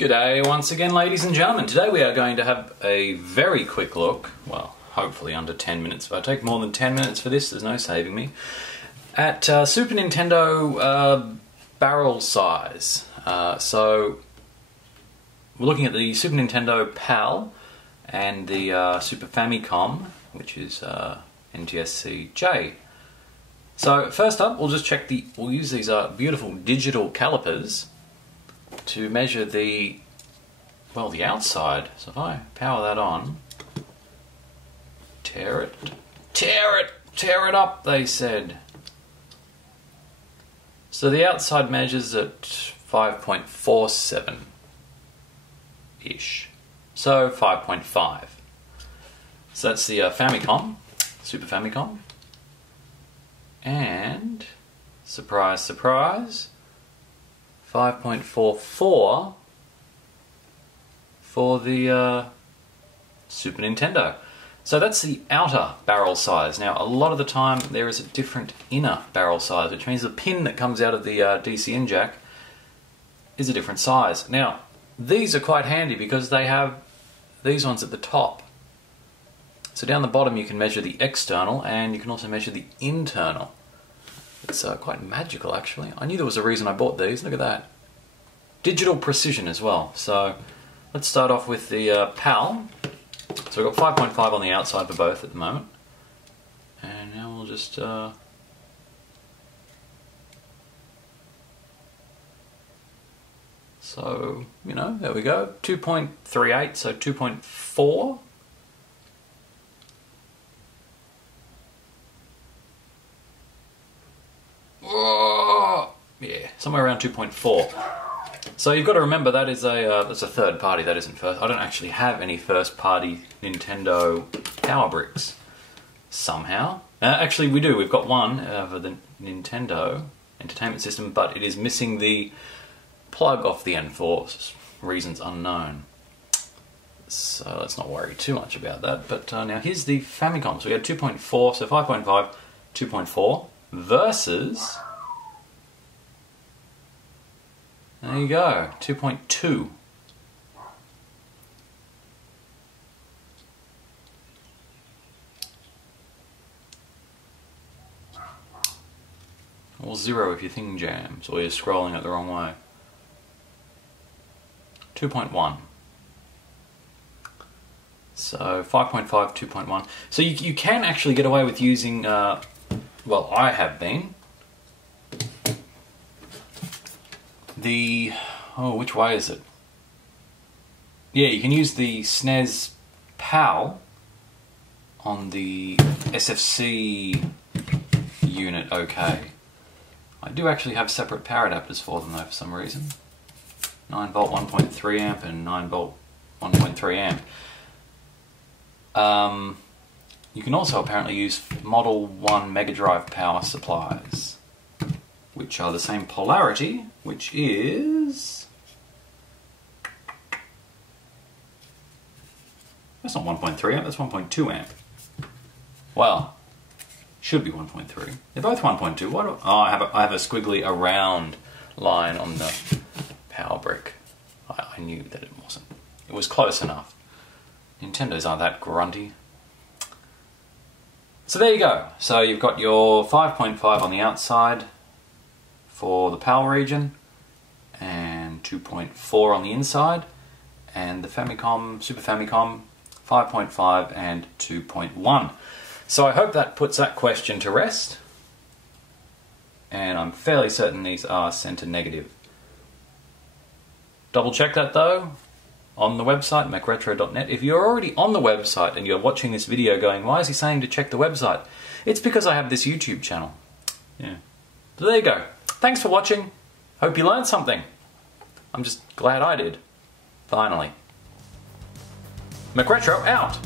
G'day once again, ladies and gentlemen. Today we are going to have a very quick look, well, hopefully under 10 minutes. If I take more than 10 minutes for this, there's no saving me, at Super Nintendo barrel size. So we're looking at the Super Nintendo PAL and the Super Famicom, which is ntsc-j. So first up, we'll use these beautiful digital calipers to measure the outside. So if I power that on, tear it up, they said. So the outside measures at 5.47-ish. So 5.5. So that's the Famicom, Super Famicom. And, surprise, surprise, 5.44 for the Super Nintendo. So that's the outer barrel size. Now, a lot of the time there is a different inner barrel size, which means the pin that comes out of the DC-in jack is a different size. Now, these are quite handy because they have these ones at the top. So down the bottom you can measure the external and you can also measure the internal. It's quite magical, actually. I knew there was a reason I bought these. Look at that. Digital precision as well. So let's start off with the PAL. So we've got 5.5 on the outside for both at the moment. And now we'll just... So, you know, there we go. 2.38, so 2.4. Yeah, somewhere around 2.4. So you've got to remember that is that's a third party. That isn't first. I don't actually have any first party Nintendo power bricks. Somehow, actually we do. We've got one for the Nintendo Entertainment System, but it is missing the plug off the end for reasons unknown. So let's not worry too much about that. But now here's the Famicom. So we had 2.4, so 5.5, 2.4 versus. There you go, 2.2. Or 0 if your thing jams or you're scrolling it the wrong way. 2.1. So 5.5, 2.1. So you can actually get away with using, well, I have been. Which way is it? Yeah, you can use the SNES PAL on the SFC unit, okay. I do actually have separate power adapters for them though for some reason. 9 volt 1.3 amp and 9 volt 1.3 amp. You can also apparently use Model 1 Mega Drive power supplies, which are the same polarity, which is... That's not 1.3 amp, that's 1.2 amp. Well, should be 1.3. They're both 1.2. Why do I have a squiggly around line on the power brick. I knew that it wasn't. It was close enough. Nintendos aren't that grunty. So there you go. So you've got your 5.5 on the outside for the PAL region, and 2.4 on the inside, and the Famicom, Super Famicom, 5.5 and 2.1. So I hope that puts that question to rest, and I'm fairly certain these are center negative. Double check that though on the website, McRetro.net. If you're already on the website and you're watching this video going, why is he saying to check the website? It's because I have this YouTube channel. Yeah. So there you go. Thanks for watching. Hope you learned something. I'm just glad I did. Finally. McRetro out.